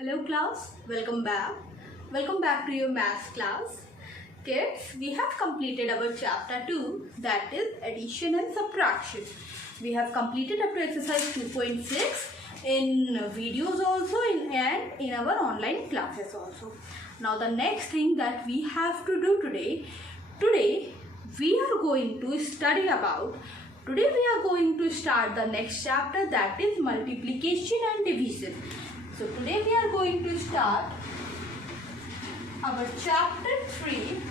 Hello class, welcome back. Welcome back to your maths class. Kids, we have completed our chapter 2, that is addition and subtraction. We have completed up to exercise 2.6 in videos also and in our online classes also. Now the next thing that we have to do today we are going to study about. Today we are going to start the next chapter, that is multiplication and division. So today we are going to start our chapter 3,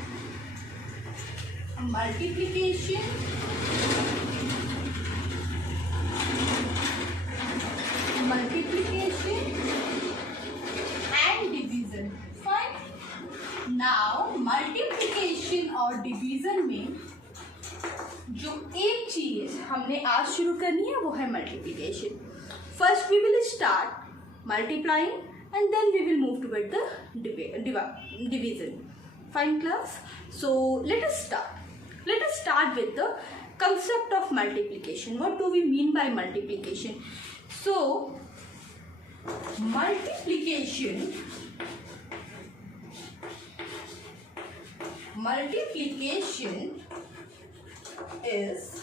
multiplication and division. Fine. Now multiplication और division में जो एक चीज हमने आज शुरू करनी है वो है multiplication. First we will start multiplying and then we will move toward the division. Fine class. So let us start with the concept of multiplication. What do we mean by multiplication? So multiplication is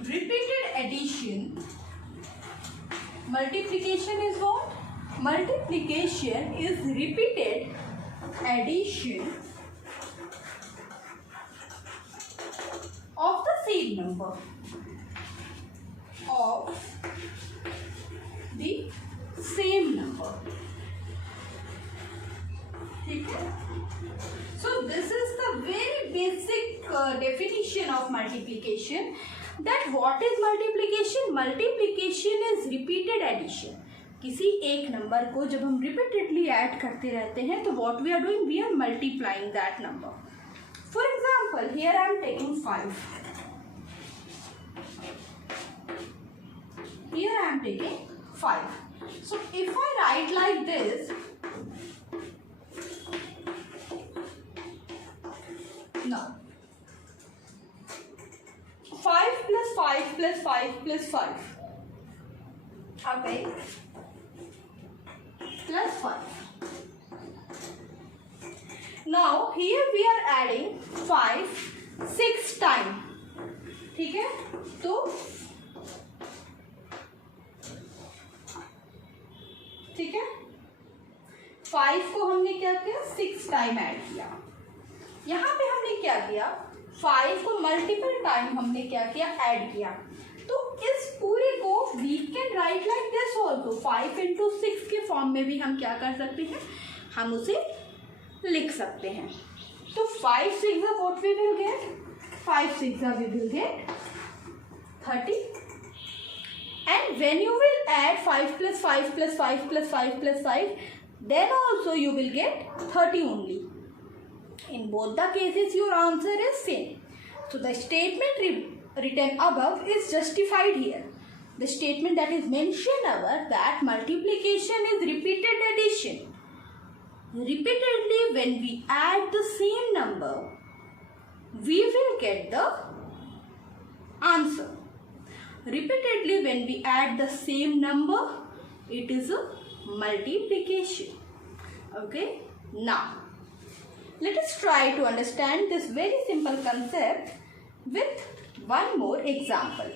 repeated addition. Multiplication is what? Multiplication is repeated addition of the same number. ठीक है? So this is the very basic definition of multiplication. That what is multiplication? Multiplication is repeated addition. किसी एक number को जब हम repeatedly add करते रहते हैं तो what we are doing? We are multiplying that number. For example, here I am taking 5. Here I am taking 5. So if I write like this, now 5 plus 5 plus 5 plus 5. Okay. Plus 5. Now here we are adding 5 6 times. ठीक है? तो ठीक है, 5 को हमने क्या किया? 6 time add किया. यहाँ पे हमने क्या किया? 5 को मल्टीपल टाइम हमने क्या किया? ऐड किया. तो इस पूरे को we can write like this also. 5 into 6 के फॉर्म में भी हम क्या कर सकते हैं? हम उसे लिख सकते हैं. तो 5 6 what we will get? 5 6 we will get 30. And when you will add 5 plus 5 plus 5 plus 5 plus 5, then also you will get 30 only. In both the cases your answer is same. So the statement written above is justified here. The statement that is mentioned above, that multiplication is repeated addition. Repeatedly when we add the same number, we will get the answer. Repeatedly when we add the same number, it is a multiplication. Okay. Now let us try to understand this very simple concept with one more example.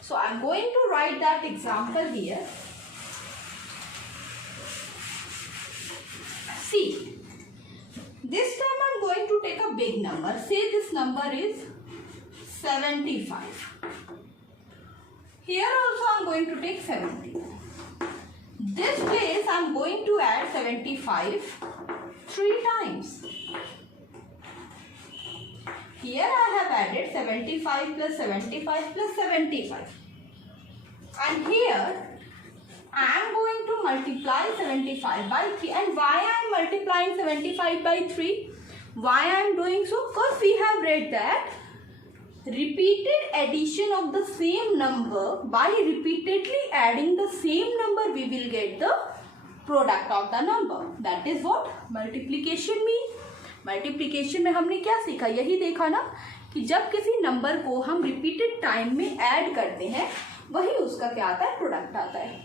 So I am going to write that example here. See, this time I am going to take a big number. Say this number is 75. Here also I am going to take 70. This place I am going to add 75 3 times. Here I have added 75 plus 75 plus 75. And here I am going to multiply 75 by 3. And why I am multiplying 75 by 3? Why I am doing so? Because we have read that repeated addition of the same number, by repeatedly adding the same number we will get the product of the number. That is what multiplication means. Multiplication में हमने क्या सीखा? यही देखा ना कि जब किसी नंबर को हम रिपीटेड टाइम में ऐड करते हैं वही उसका क्या आता है? प्रोडक्ट आता है.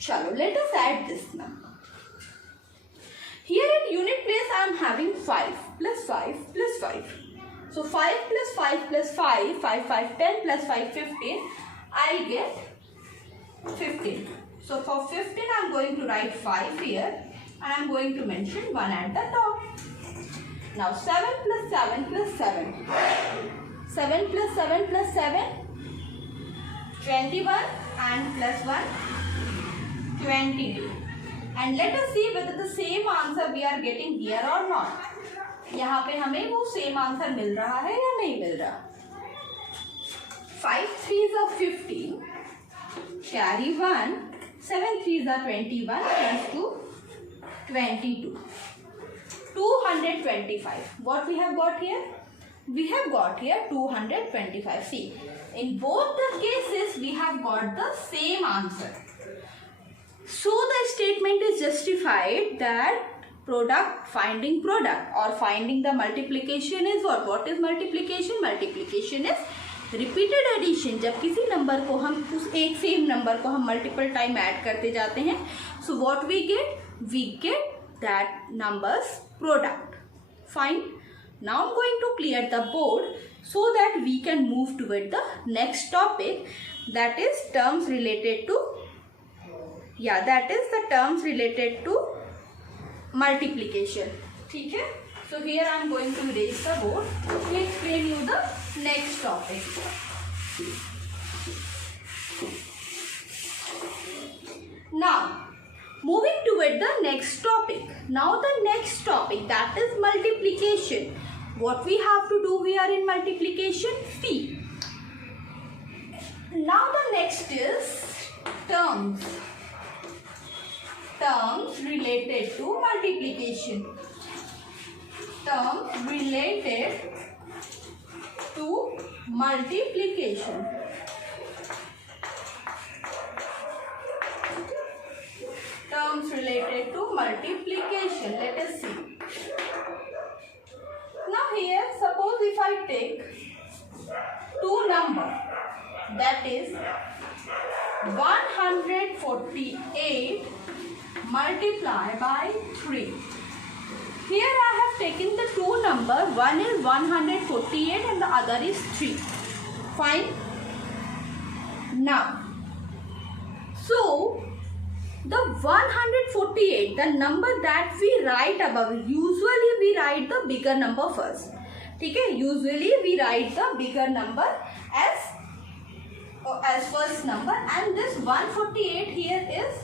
Chalo, let us add this number. Here at unit place I am having 5 plus 5 plus 5. So 5 plus 5 plus 5, 5, 5, 10 plus 5, 15. I get 15. So for 15 I am going to write 5 here and I am going to mention 1 at the top. Now 7 plus 7 plus 7. 7 plus 7 plus 7. 21 and plus 1. 22. And let us see whether the same answer we are getting here or not. यहाँ पे हमें वो same answer मिल रहा है या नहीं मिल रहा. 5 3s are 15. Carry 1. 7 3s are 21 plus 2 22. 225. What we have got here? We have got here 225. See, in both the cases we have got the same answer. So the statement is justified that product, finding product or finding the multiplication is what? What is multiplication? Multiplication is repeated addition. जब किसी number को हम उस एक same number को हम multiple time add करते जाते हैं, so what we get? We get that number's product. Fine. Now I'm going to clear the board so that we can move toward the next topic, that is terms related to terms related to multiplication. ठीक है? So here I am going to erase the board to explain you the next topic. Now moving toward the next topic. Now the next topic, that is multiplication. What we have to do here in multiplication? See. Now the next is terms. Terms related to multiplication. Terms related to multiplication. Terms related to multiplication. Let us see. Now here, suppose if I take two numbers, that is 148 multiplied by 3. Here I have taken the two numbers, one is 148 and the other is 3. Fine. Now, so the 148, the number that we write above, usually we write the bigger number first. Okay? Usually we write the bigger number as first number, and this 148 here is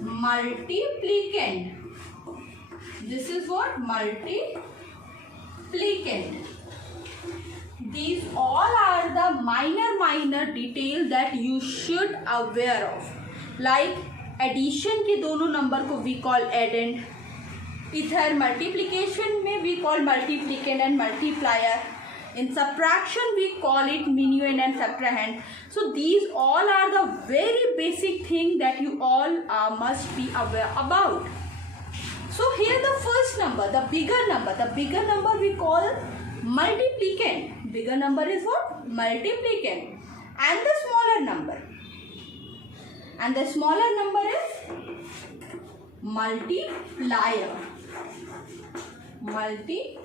multiplicand. This is what? Multiplicand. These all are the minor detail that you should aware of. Like addition के दोनों number को we call addend. इधर multiplication में we call multiplicand and multiplier. In subtraction we call it minuend and subtrahend. So these all are the very basic thing that you all must be aware about. So here the first number, the bigger number we call multiplicand. Bigger number is what? Multiplicand. And the smaller number. And the smaller number is multiplier. Multiplier.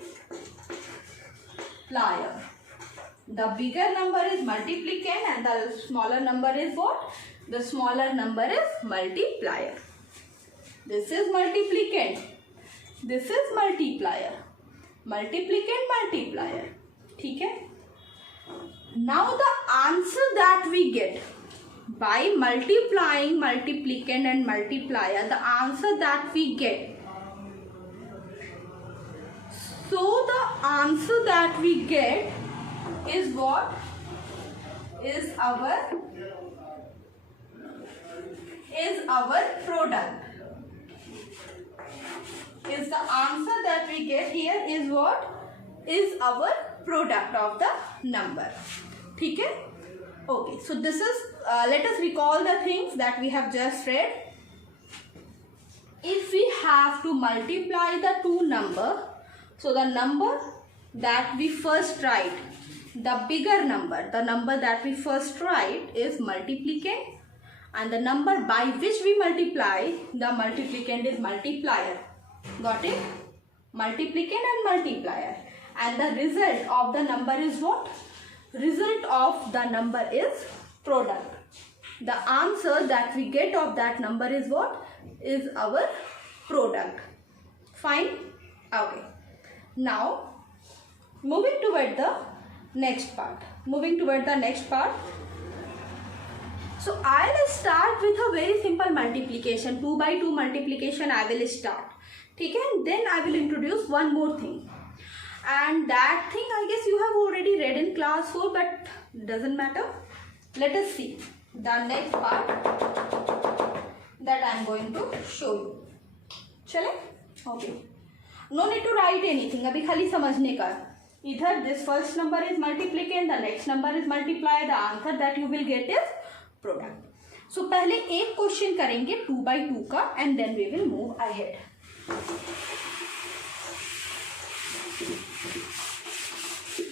The bigger number is multiplicand and the smaller number is what? The smaller number is multiplier. This is multiplicand. This is multiplier. Multiplicand, multiplier. ठीक है? Now the answer that we get by multiplying multiplicand and multiplier, the answer that we get. So the answer that we get is what? Is our product. Is the answer that we get here is what? Is our product of the number. ठीक है? Okay, so this is, let us recall the things that we have just read. If we have to multiply the two number, so the number that we first write, the bigger number, the number that we first write is multiplicand, and the number by which we multiply, the multiplicand is multiplier. Got it? Multiplicand and multiplier. And the result of the number is what? Result of the number is product. The answer that we get of that number is what? Is our product. Fine? Okay. Now, moving toward the next part. So, I will start with a very simple multiplication. 2 by 2 multiplication I will start. Okay? Then I will introduce one more thing. And that thing I guess you have already read in class 4, but doesn't matter. Let us see the next part that I am going to show you. Chale? Okay. No need to write anything. अभी खाली समझने का. Either this first number is multiplicand, the next number is multiplier. The answer that you will get is product. So पहले एक question करेंगे 2 by 2 का, and then we will move ahead.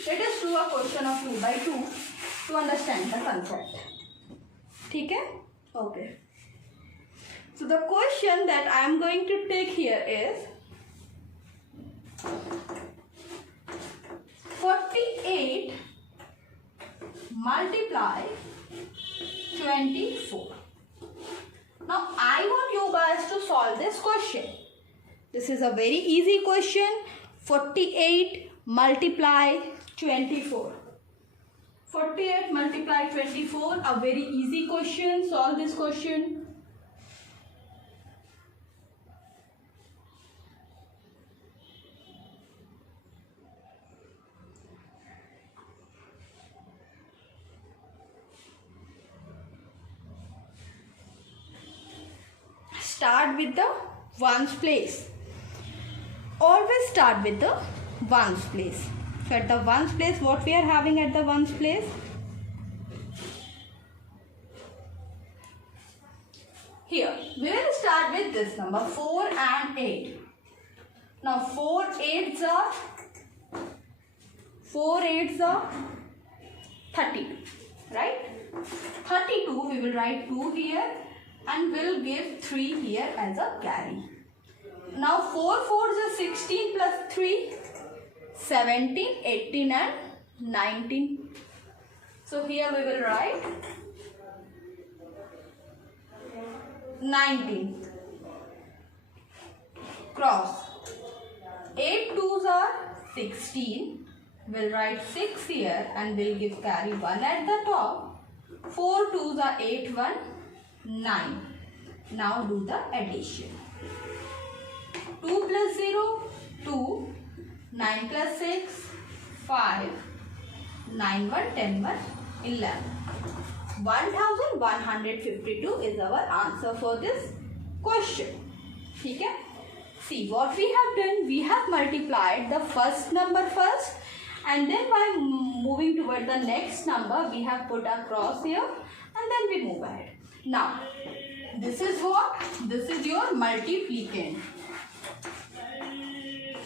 Let us do a question of 2 by 2 to understand the concept. ठीक है? Okay. So the question that I am going to take here is 48 multiply 24. Now I want you guys to solve this question. This is a very easy question. 48 multiply 24. 48 multiply 24, a very easy question. Solve this question. Start with the ones place. Always start with the ones place. So at the ones place, what we are having at the ones place? Here, we will start with this number 4 and 8. Now 4 8s are 32, right? 32 we will write 2 here and we'll give 3 here as a carry. Now 4 4s are 16 plus 3, 17, 18 and 19. So here we will write 19. Cross. 8 2s are 16. We'll write 6 here and we'll give carry 1 at the top. 4 2s are 8 1, 9. Now do the addition. 2 plus 0, 2. 9 plus 6, 5. 9 1, 10 1, 11. 1152 is our answer for this question. Okay? See what we have done. We have multiplied the first number first, and then by moving toward the next number, we have put a cross here, and then we move ahead. Now, this is what? This is your multiplicand.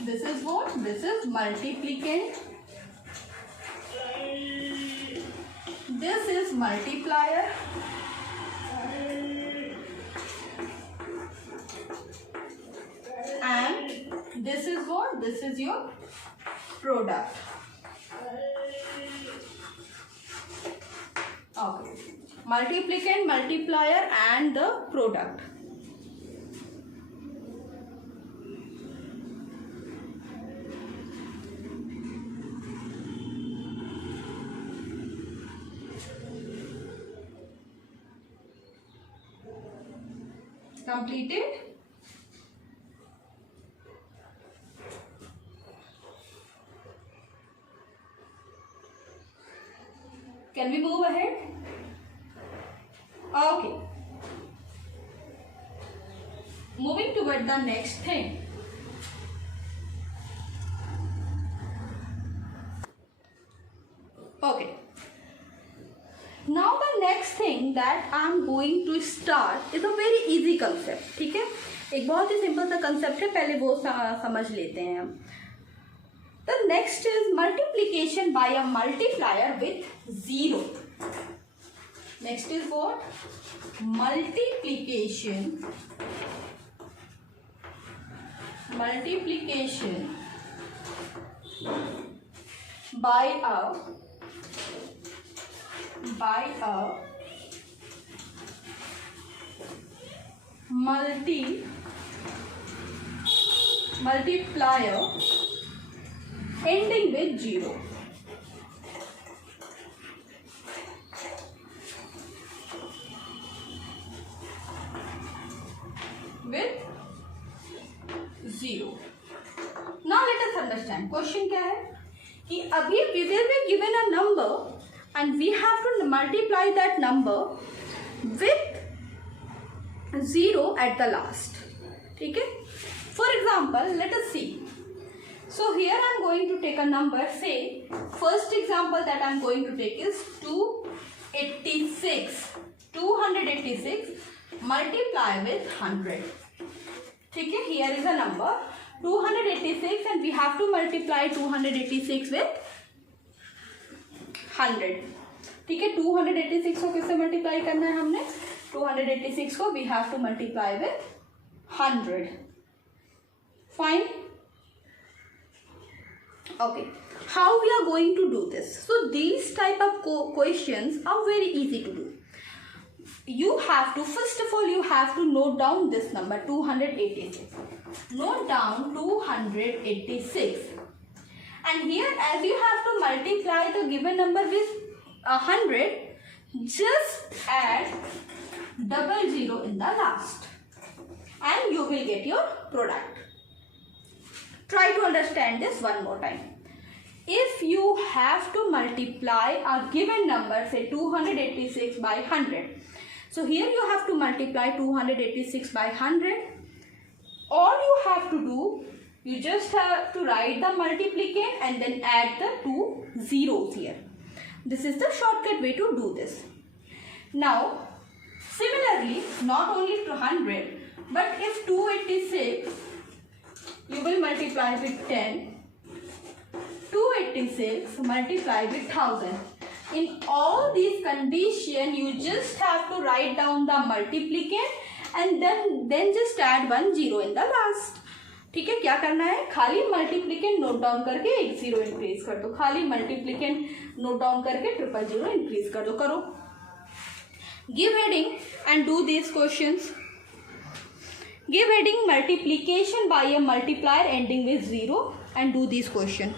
This is what? This is multiplicand. This is multiplier. And this is what? This is your product. Okay. Multiplicand, multiplier and the product. Completed? Can we move ahead? Okay. Moving toward the next thing. Okay. Now the next thing that I am going to start is a very easy concept. ठीक है? एक बहुत ही simple सा concept है, पहले वो समझ लेते हैं हम. The next is multiplication by a multiplier with 0. Next is what? Multiplication by a multiplier ending with 0. Now let us understand question क्या है कि अभी we will be given a number and we have to multiply that number with 0 at the last. ठीक है? For example, let us see. So here I am going to take a number. Say first example that I am going to take is 286. 286 multiply with 100. ठीक है? Here is a number 286 and we have to multiply 286 with 100. ठीक है? 286 को किससे multiply करना है हमने? 286 को we have to multiply with 100. Fine. Okay. How we are going to do this? So these type of questions are very easy to do. You have to, first of all, you have to note down this number 286. Note down 286. And here, as you have to multiply the given number with 100, just add 00 in the last, and you will get your product. Try to understand this one more time. If you have to multiply a given number, say 286 by 100. So here you have to multiply 286 by 100. All you have to do, you just have to write the multiplicand and then add the two zeros here. This is the shortcut way to do this. Now, similarly, not only to 100, but if 286, you will multiply with 10. 286 multiply with 1000. In all these conditions, you just have to write down the multiplicand and then just add 1 0 in the last. ठीक है? क्या करना है? खाली multiplicand note down करके एक 0 increase कर दो. खाली मल्टीप्लिकेंट नोट डाउन करके 000 इंक्रीज कर दो. करो. Give heading and do these questions. Give heading multiplication by a multiplier ending with 0 and do these questions.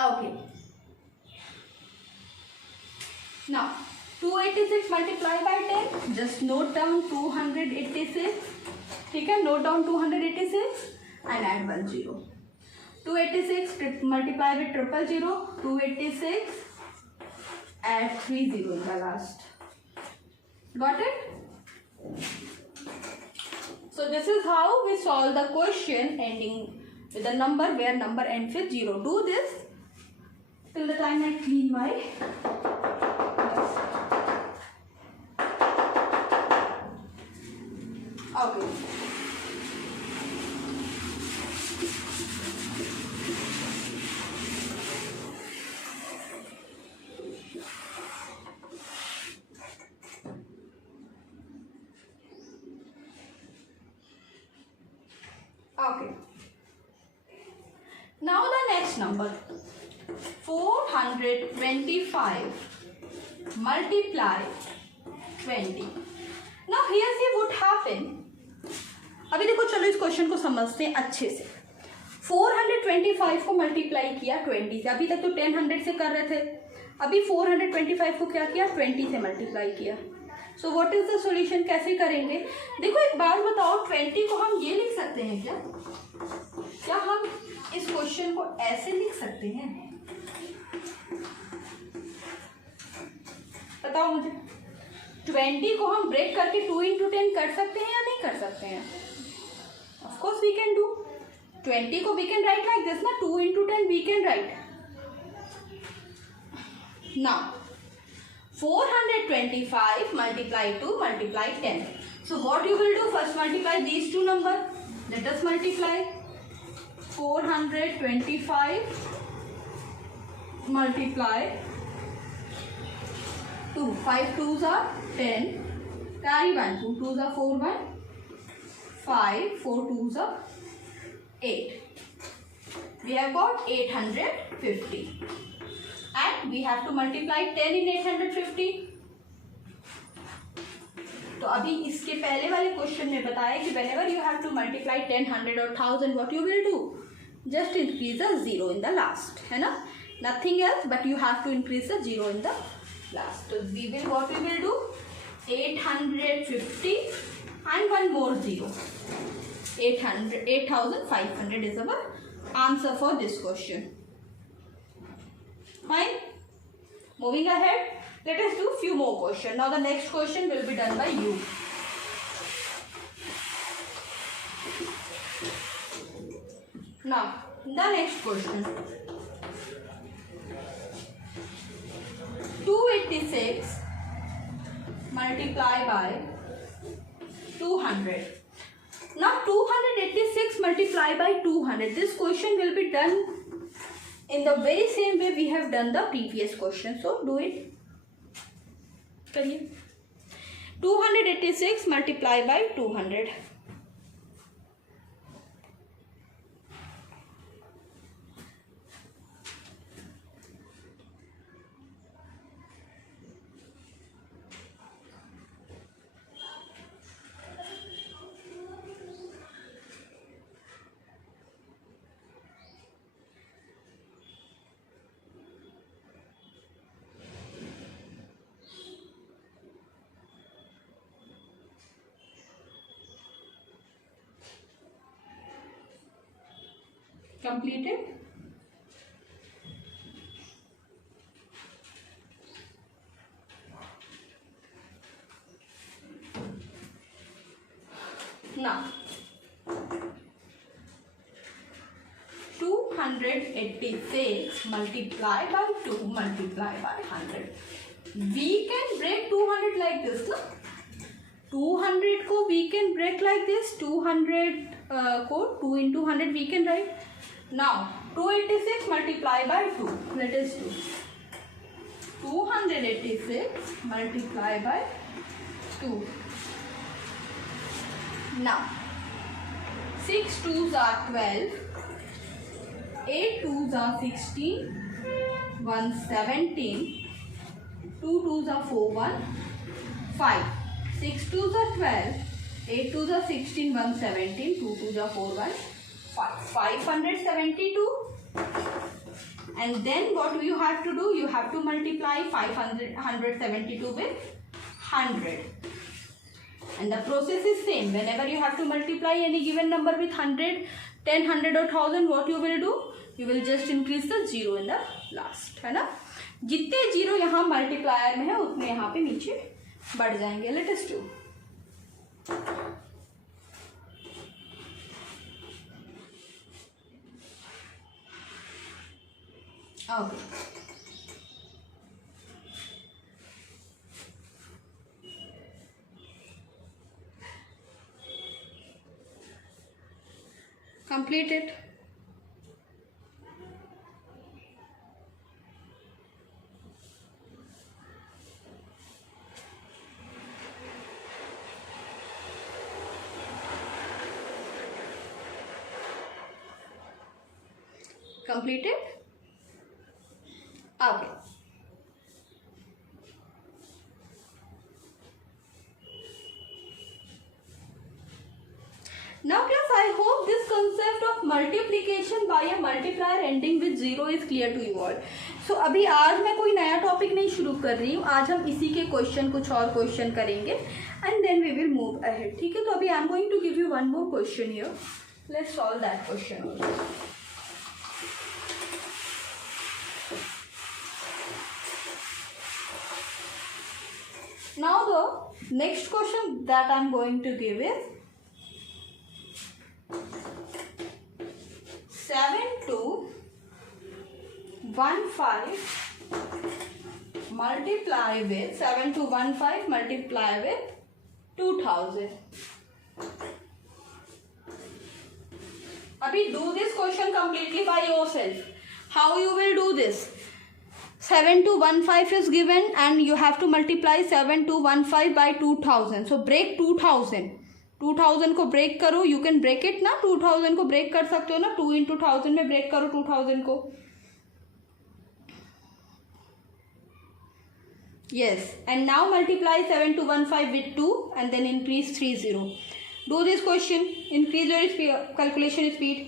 Okay. Now 286 multiplied by 10. Just note down 286. ठीक है? Note down 286 and add 1 0. 286 multiply with 000. 286 add 3 0 in the last. Got it? So this is how we solve the question ending with a number where number ends with 0. Do this till the time I clean my okay. Okay. Now the next number 425 multiply 20. Now here see what happened. अभी देखो, चलो इस question को समझते हैं अच्छे से। 425 को मल्टीप्लाई किया 20 से, अभी तक तो 10 100 से कर रहे थे, अभी 425 को क्या किया, 20 से मल्टीप्लाई किया। So what is the solution, कैसे करेंगे? देखो एक बात बताओ, 20 को हम ये लिख सकते हैं क्या? क्या हम इस क्वेश्चन को ऐसे लिख सकते हैं? बताओ मुझे। 20 को हम ब्रेक करके 2 into 10 कर सकते हैं या नहीं कर सकते हैं? Of course we can do. 20 को we can write like this ना, 2 into 10 we can write. Now 425 multiply 2 multiply 10. So what you will do, first multiply these two number. Let us multiply 425 multiply 2. 5 2s are 10. Carry 1. 2 2s are 4 1. 5 4 2s are 8. We have got 850. And we have to multiply 10 in 850. तो अभी इसके पहले वाले question में बताया कि whenever you have to multiply 10, 100 और 1000, what you will do? Just increase the zero in the last, है ना? Nothing else, but you have to increase the zero in the last. So we will, what we will do? 850 and one more zero. 8500 is our answer for this question. Fine. Moving ahead, let us do few more questions. Now the next question will be done by you. Now the next question. 286 multiply by 200. Now 286 multiply by 200. This question will be done in the very same way we have done the previous question. So do it. करिए। 286 multiply by 200. Completed. Now 286 multiply by 2 multiply by 100. We can break 200 like this, no? 200 को we can break like this. 200 को 2 into 100 we can write. Now 286 multiply by 2. Let us do 286 multiply by 2. Now 6 2s are 12, 8 2s are 16, 1 17, 2 2s are 4 1 5. 6 2s are 12, 8 2s are 16, 1 17, 2 2s are 4 1 572. And then what you have to do, you have to multiply 572 with 100. And the process is same. Whenever you have to multiply any given number with 100, 10, 100 or 1000, what you will do, you will just increase the zero in the last, है ना? जितने zero यहाँ multiplier में है उतने यहाँ पे नीचे बढ़ जाएंगे. Let us do. Okay. Complete it. Completed? Okay. Multiplication by a multiplier ending with 0 is clear to you all. So अभी आज मैं कोई नया टॉपिक नहीं शुरू कर रही हूँ. आज हम इसी के क्वेश्चन, कुछ और क्वेश्चन करेंगे and then we will move ahead. ठीक है, तो अभी I am going to give you one more question here. Let's solve that question. Now the next question that I am going to give is 7215 multiply with 7215 multiply with 2000. Abhi do this question completely by yourself. How you will do this? 7215 is given and you have to multiply 7215 by 2000. So break 2000. 2000 को break करो. You can break it ना. 2000 को break कर सकते हो ना. 2 into 1000 में break करो 2000 को. Yes. And now multiply 7215 with 2 and then increase 30. Do this question. Increase your calculation speed.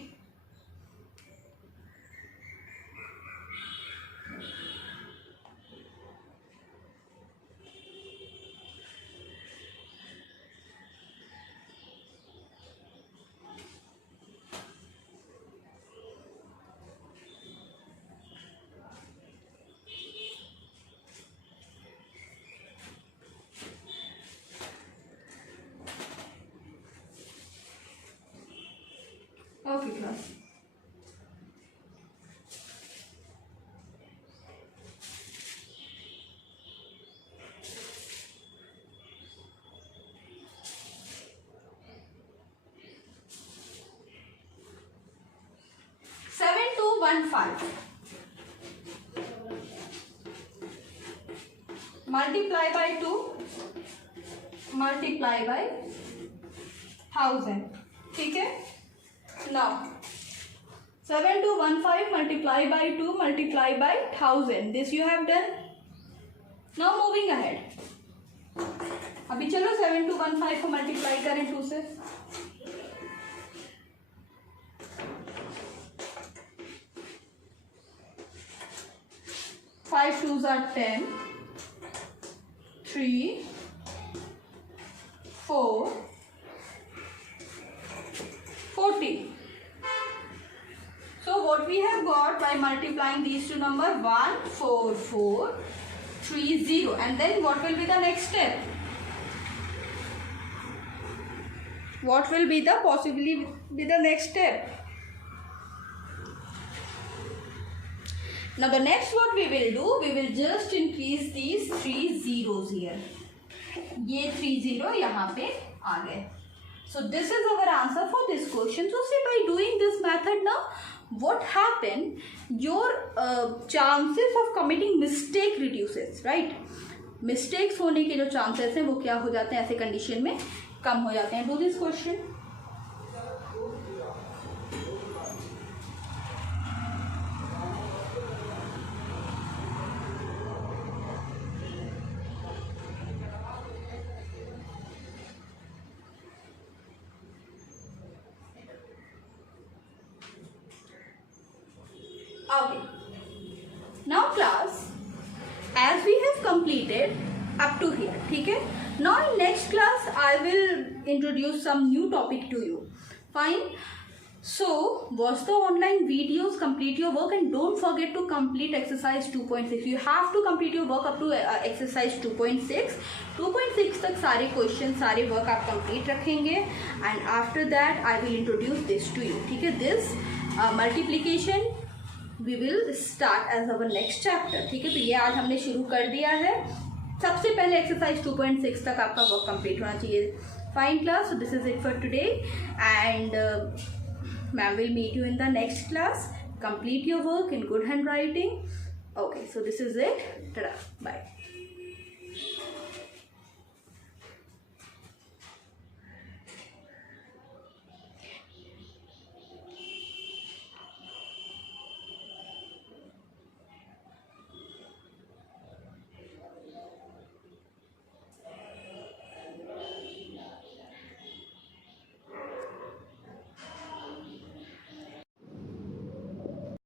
Okay, class. Multiply by 2, multiply by 1000. ठीक है. Now 7215 multiply by 2 multiply by 1000. This you have done. Now moving ahead. अभी चलो 7215 को multiply करें 2 से. 5 2s are 10. 3 4 40. So what we have got by multiplying these two numbers, 14430, and then what will be the next step? What will be the possibly be the next step? Now the next what we will do, we will just increase these 3 zeros here. ये 3 0 यहाँ पे आ गए. So this is our answer for this question. So see, by doing this method now, what happen? Your chances of committing mistake reduces, right? Mistakes होने के जो chances हैं वो क्या हो जाते हैं ऐसे condition में कम हो जाते हैं. Do this question. Okay. Now class, as we have completed up to here, ठीक है. Now in next class I will introduce some new topic to you. Fine. So watch the online videos, complete your work, and don't forget to complete exercise 2.6. You have to complete your work up to exercise 2.6. 2.6 तक सारे question, सारे work आप complete रखेंगे and after that I will introduce this to you. ठीक है. This multiplication we will start as our next chapter. ठीक है. तो ये आज हमने शुरू कर दिया है. सबसे पहले एक्सरसाइज 2.6 तक आपका वर्क कंप्लीट होना चाहिए. Fine class. So this is it for today and ma'am will meet you in the next class. Complete your work in good handwriting. Okay, so this is it. Ta-da. Bye.